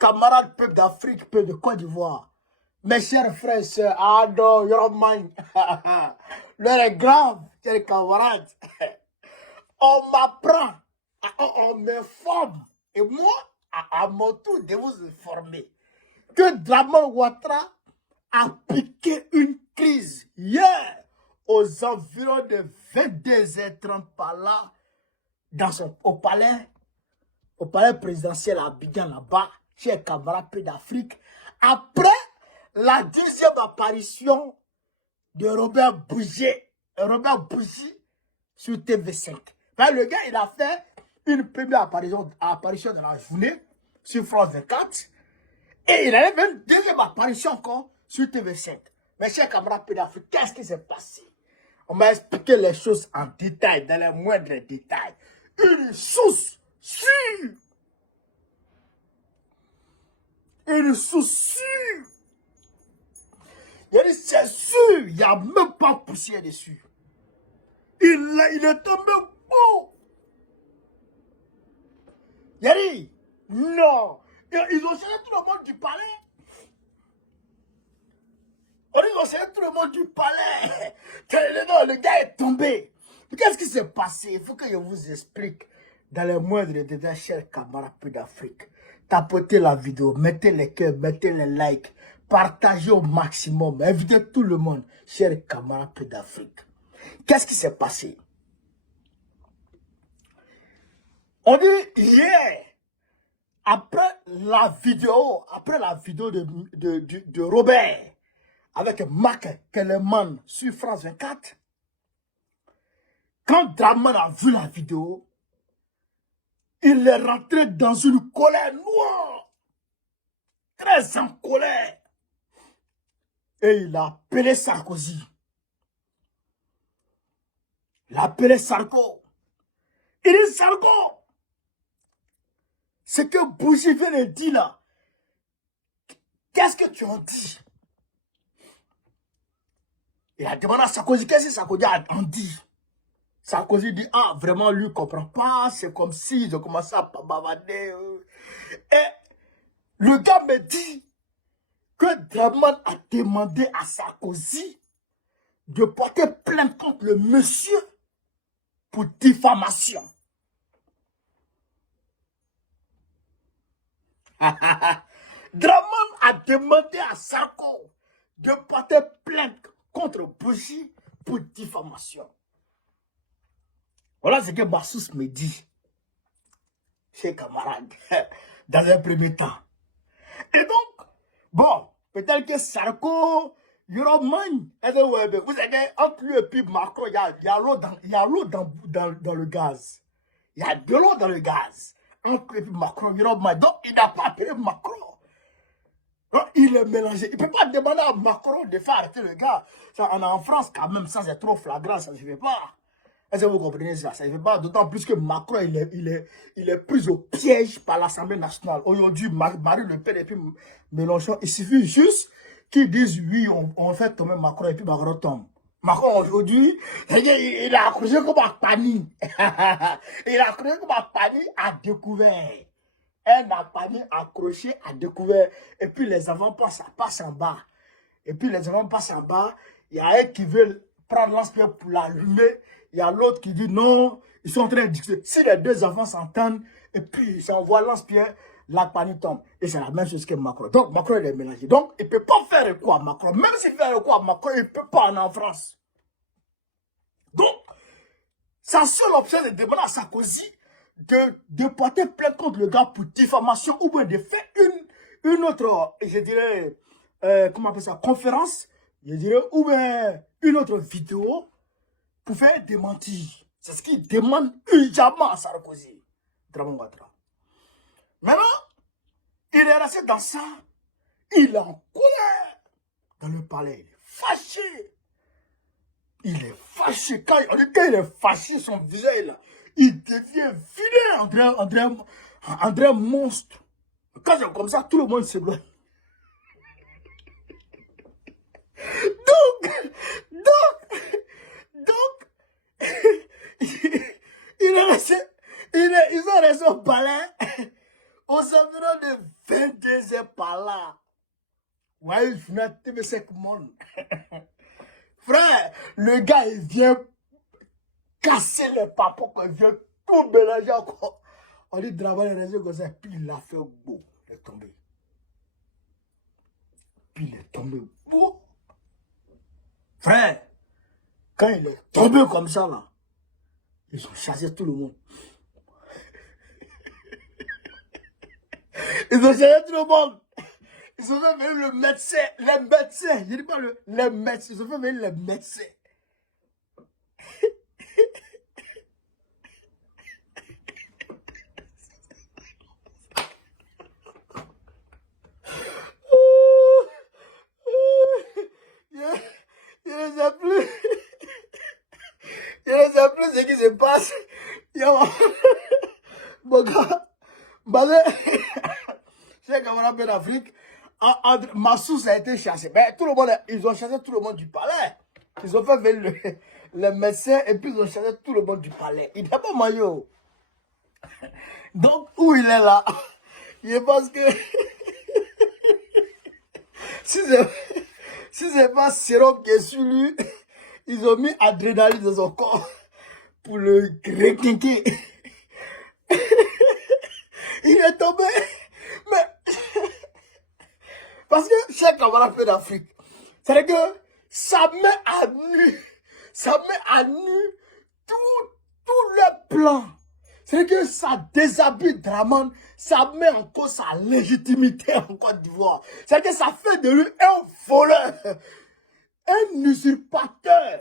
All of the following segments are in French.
camarades peuple d'Afrique, peuple de Côte d'Ivoire, mes chers frères et sœurs, Ado, Yoroman, l'heure est grave, chers camarades. On m'apprend, on me forme, et moi, à mon tour de vous informer que Dramane Ouattara a piqué une crise hier aux environs de 22h30 par là, au palais présidentiel à Abidjan là-bas, chez camarades peu d'Afrique, après la deuxième apparition de Robert Bougie sur TV5. Ben, le gars, il a fait une première apparition de la journée sur France 24 et il a fait une deuxième apparition encore sur TV5. Mes chers camarades peu d'Afrique, qu'est-ce qui s'est passé? On m'a expliqué les choses en détail, dans les moindres détails. Une source sûre. Une source sûre. Il dit, c'est sûr, il n'y a même pas poussière dessus. Il est tombé beau. Il a dit, non. Ils ont cherché tout le monde du palais. Ils ont cherché tout le monde du palais. Non, le gars est tombé. Qu'est-ce qui s'est passé? Il faut que je vous explique dans les moindres détails, chers camarades peu d'Afrique. Tapotez la vidéo, mettez les cœurs, mettez les likes, partagez au maximum, invitez tout le monde, chers camarades peu d'Afrique. Qu'est-ce qui s'est passé? On dit hier, après la vidéo de Robert avec Marc Kellerman sur France 24, quand Dramane a vu la vidéo, il est rentré dans une colère noire, très en colère. Et il a appelé Sarkozy. Il a appelé Sarko. Il dit Sarko, ce que Bougie vient de dire là, qu'est-ce que tu en dis? Il a demandé à Sarkozy, qu'est-ce que Sarkozy en dit? Sarkozy dit, ah, vraiment, lui ne comprend pas, c'est comme si ils ont commencé à bavarder. Et le gars me dit que Dramane a demandé à Sarkozy de porter plainte contre le monsieur pour diffamation. Dramane a demandé à Sarko de porter plainte contre Bougie pour diffamation. Voilà ce que Bassous me dit, chers camarades, dans un premier temps. Et donc, bon, peut-être que Sarko, Yoroman, vous savez, entre lui et puis Macron, il y a l'eau dans le gaz. Il y a de l'eau dans le gaz. Entre lui et puis Macron, Yoroman. Donc, il n'a pas appelé Macron. Donc, il est mélangé. Il ne peut pas demander à Macron de faire arrêter le gars. Ça, en France, quand même, ça c'est trop flagrant, ça ne se fait pas. Est-ce que vous comprenez ça? Ça ne se fait pas. D'autant plus que Macron, il est pris au piège par l'Assemblée nationale. Aujourd'hui, Marine Le Pen et puis Mélenchon, il suffit juste qu'ils disent oui, on fait tomber Macron et puis Macron tombe. Macron, aujourd'hui, il a accroché comme un panier. Il a accroché comme un panier à découvert. Un panier accroché à découvert. Et puis les enfants passent en bas. Et puis les enfants passent en bas. Il y a un qui veut prendre lance-pierre pour l'allumer. Il y a l'autre qui dit non. Ils sont en train de discuter. Si les deux enfants s'entendent, et puis ils s'envoient lance-pierre, la panique tombe. Et c'est la même chose que Macron. Donc Macron, il est mélangé. Donc il ne peut pas faire quoi Macron. Même s'il fait quoi Macron, il ne peut pas aller en France. Donc, sa seule option, c'est de demander à Sarkozy de porter plainte contre le gars pour diffamation ou bien de faire une autre, je dirais, comment on appelle ça, conférence, je dirais, ou bien une autre vidéo pour faire démentir. C'est ce qu'il demande urgemment à Sarkozy. Dramane Ouattara. Maintenant, il est resté dans ça. Il est en colère dans le palais. Il est fâché. Il est fâché. Quand il est fâché, son visage, là, il devient vilain, André monstre. Quand c'est comme ça, tout le monde s'éloigne. Donc, ils sont restés au palais aux environs de 22 heures par là. Ouais, il finit à TV5 Monde. Frère, le gars, il vient casser les papos, il vient tout mélanger encore. On dit travailler les réseaux comme ça, puis il a fait beau. Il est tombé. Puis il est tombé beau. Frère, quand il est tombé comme ça, là, ils ont chassé tout le monde. Ils ont chassé tout le monde. Ils ont fait venir le médecin, les médecins. Je dis pas les médecins, ils ont fait venir les médecins. Je ne sais plus. Je ne sais plus ce qui se passe. Mon gars, chez Camarade d'Afrique, Massous a été chassé. Mais tout le monde, ils ont chassé tout le monde du palais. Ils ont fait venir le médecin et puis ils ont chassé tout le monde du palais. Il n'est pas maillot. Donc, où il est là, je pense que si c'est pas sérum qui est sur lui, ils ont mis adrénaline dans son corps pour le requinquer. Il est tombé. Mais, parce que chaque camarade d'Afrique, c'est que ça met à nu tout le plan. C'est que ça déshabille Dramane, ça met en cause sa légitimité en Côte d'Ivoire. C'est que ça fait de lui un voleur, un usurpateur,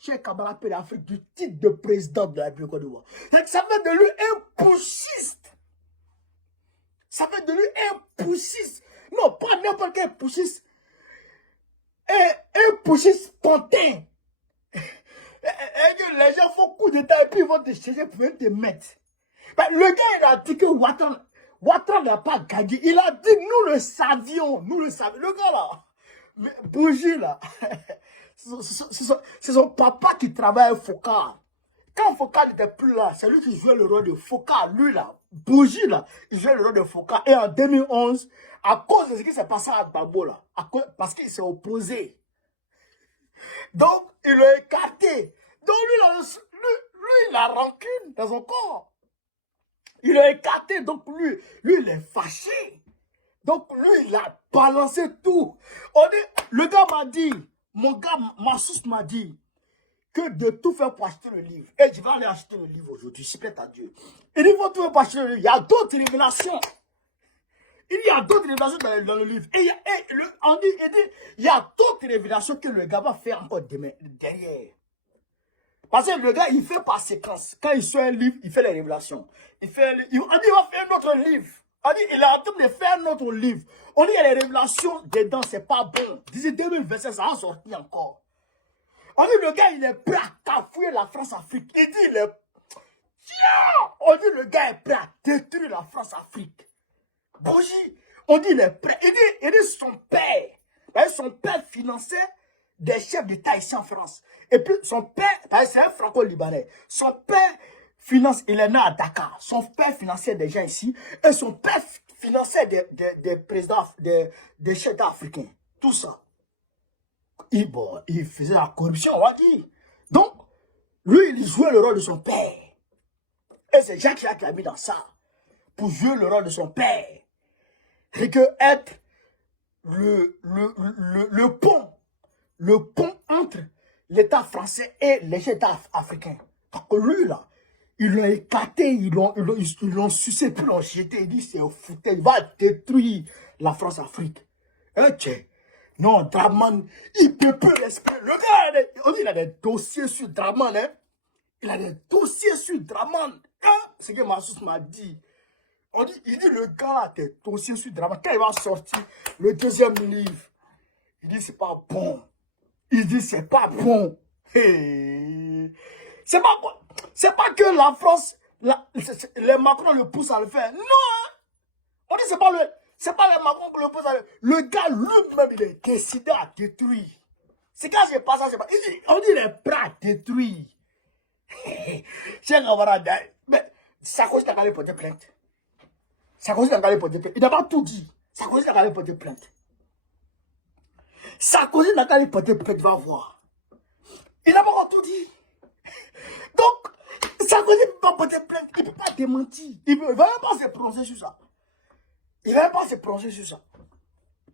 cher camarade d'Afrique, du titre de président de la République Côte d'Ivoire. C'est que ça fait de lui un putschiste. Ça fait de lui un putschiste. Non, pas n'importe quel putschiste. Un putschiste pontin. Et les gens font coup d'état et puis ils vont te chercher pour venir te mettre. Ben, le gars, il a dit que Ouattara n'a pas gagné. Il a dit, nous le savions. Le gars là, mais, Bougie là, c'est son papa qui travaille à Focard. Quand Focard n'était plus là, c'est lui qui jouait le rôle de Focard. Lui là, Bougie là, il jouait le rôle de Focard. Et en 2011, à cause de ce qui s'est passé à Gbagbo là, parce qu'il s'est opposé. Donc, il l'a écarté. Donc, lui, il a rancune dans son corps. Il l'a écarté. Donc, lui, il est fâché. Donc, lui, il a balancé tout. Le gars m'a dit, mon gars, Massous m'a dit, que de tout faire pour acheter le livre. Et je vais aller acheter le livre aujourd'hui, s'il plaît à Dieu. Il dit, il faut tout faire pour acheter le livre. Il y a d'autres révélations. Il y a d'autres révélations dans le livre. Et il y a d'autres révélations que le gars va faire encore derrière. Parce que le gars, il fait par séquence. Quand il sort un livre, il fait les révélations. Il va faire un autre livre. Il est en train de faire un autre livre. On dit, il y a les révélations dedans, c'est pas bon. D'ici 2027, ça va sortir encore. On dit, le gars, il est prêt à cafouiller la France-Afrique. Il dit, on dit, le gars est prêt à détruire la France-Afrique. Bougie, on dit il est prêt. Il dit son père finançait des chefs d'État ici en France. Et puis son père, c'est un franco-libanais. Son père finance, il est né à Dakar. Son père finançait des gens ici. Et son père finançait des présidents, des chefs africains. Tout ça. Il faisait la corruption, on va dire. Donc, lui, il jouait le rôle de son père. Et c'est Jacques Chirac qui l'a mis dans ça. Pour jouer le rôle de son père. C'est que être le pont entre l'État français et les États africains. Donc lui là, ils l'ont écarté, ils l'ont sucé, puis l'ont jeté, il dit c'est un foutu, il va détruire la France-Afrique. Non, Dramane, il peut plus respirer. Le gars, il a des dossiers sur Dramane, hein. Il a des dossiers sur Dramane. Hein? C'est ce que Massous m'a dit. Il dit, le gars là, t'es dossier sur Dramane. Quand il va sortir le deuxième livre, il dit, c'est pas bon. Il dit, c'est pas bon. Hey. C'est pas que la France, les Macron le poussent à le faire. Non, hein? On dit, c'est pas les Macron qui le poussent à le faire. Le gars lui-même, il est décidé à détruire. C'est quand j'ai pas ça, c'est pas. On dit, il est prêt à détruire. Cher camarade, mais Sarkozy n'a qu'à aller porter plainte. Sarkozy n'a qu'à aller porter plainte. Il n'a pas tout dit. Sarkozy n'a qu'à aller porter plainte. Sarkozy n'a qu'à aller porter plainte, va voir. Il n'a pas encore tout dit. Donc, Sarkozy ne peut pas porter plainte. Il ne peut pas démentir. Il ne va même pas se prononcer sur ça. Il ne va même pas se prononcer sur ça.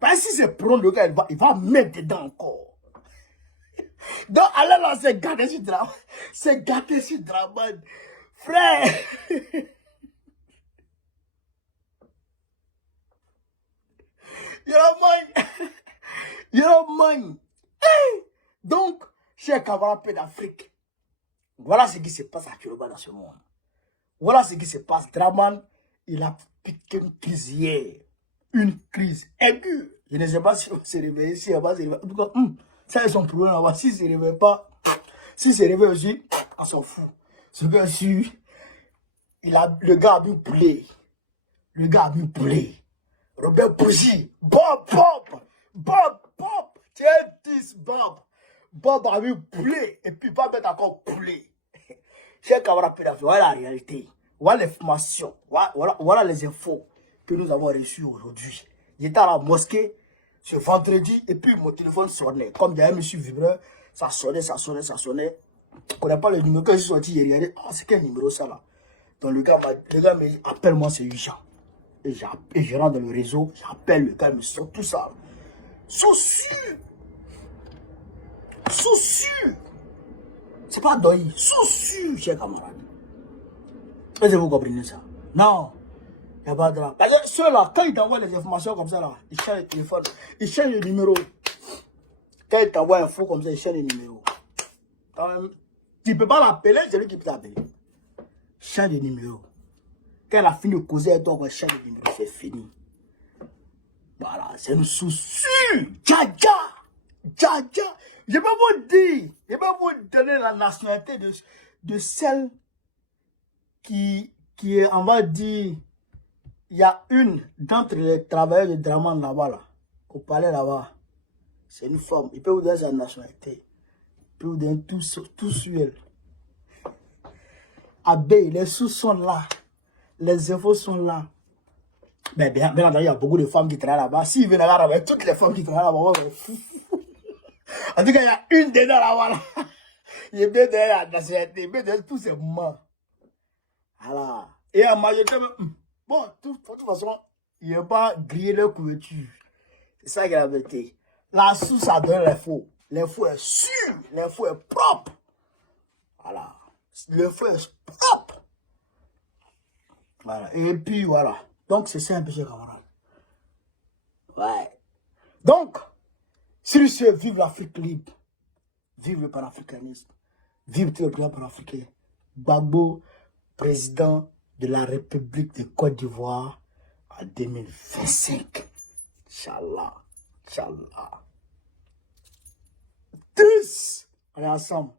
Parce que si c'est prendre le gars, il va mettre dedans encore. Donc, allez là, c'est gâté sur drame. C'est gâté sur drame. Frère. You don't mind. You don't mind. Hey. Donc, chers camarades d'Afrique, voilà ce qui se passe actuellement dans ce monde. Voilà ce qui se passe. Draman, il a piqué une crise hier. Une crise aiguë. Je ne sais pas si on se réveille, si on va se réveiller. En tout cas, ça, ils sont problème là-bas. Si se réveille pas, si se réveille aussi, on s'en fout. Ce gars sûr, le gars a mis poulet. Le gars a mis poulet. Robert Pouzy, Bob, tiens, 10 Bob. Bob a mis poulet, et puis va mettre encore poulet. Chers camarades pédophiles, voilà la réalité. Voilà l'information, voilà les infos que nous avons reçues aujourd'hui. J'étais à la mosquée ce vendredi, et puis mon téléphone sonnait. Comme il y avait monsieur vibreur, ça sonnait. Je ne connais pas le numéro que j'ai sorti, j'ai regardé, c'est quel numéro ça là? Donc le gars me dit, appelle-moi, c'est urgent. Et je rentre dans le réseau, j'appelle le gars, il me sort tout ça. Soucieux. C'est pas deuil, soucieux, chers camarades. Est-ce que vous comprenez ça? Non, il n'y a pas de là. Parce que ceux-là, quand ils t'envoient les informations comme ça, là, ils changent le téléphone, ils changent le numéro. Quand ils t'envoient une info comme ça, ils changent le numéro. Tu ne peux pas l'appeler, c'est lui qui peut t'appeler. Change de numéro. Quand elle a fini de causer avec toi, on change de numéro, c'est fini. Voilà, c'est un souci. Dja. Je peux vous dire, je peux vous donner la nationalité de celle qui est, on va dire, il y a une d'entre les travailleurs de Draman là-bas, là, au palais là-bas. C'est une femme. Il peut vous donner sa nationalité. Il peut vous donner tout sur elle. Abbé, les sous sont là. Les infos sont là. Mais bien entendu, il y a beaucoup de femmes qui travaillent là-bas. S'ils viennent là-bas, toutes les femmes qui travaillent là-bas, on va fou. En tout cas, il y a une dedans là-bas. Là. Il est bien derrière la nationalité. Mais derrière tous ces moments. Voilà. Et en majorité, bon, de toute façon, il n'y a pas grillé leur couverture. C'est ça qui est la vérité. La source, ça donne l'info. L'info est sûre. L'info est propre. Voilà. L'info est propre. Voilà. Et puis, voilà. Donc, c'est ça un peu, chers camarades. Ouais. Donc, sur ce, vive l'Afrique libre. Vive le panafricanisme. Vive tout le président panafricain. Gbagbo, président de la République de Côte d'Ivoire en 2025. Inch'Allah. Inch'Allah. Tous, on est ensemble.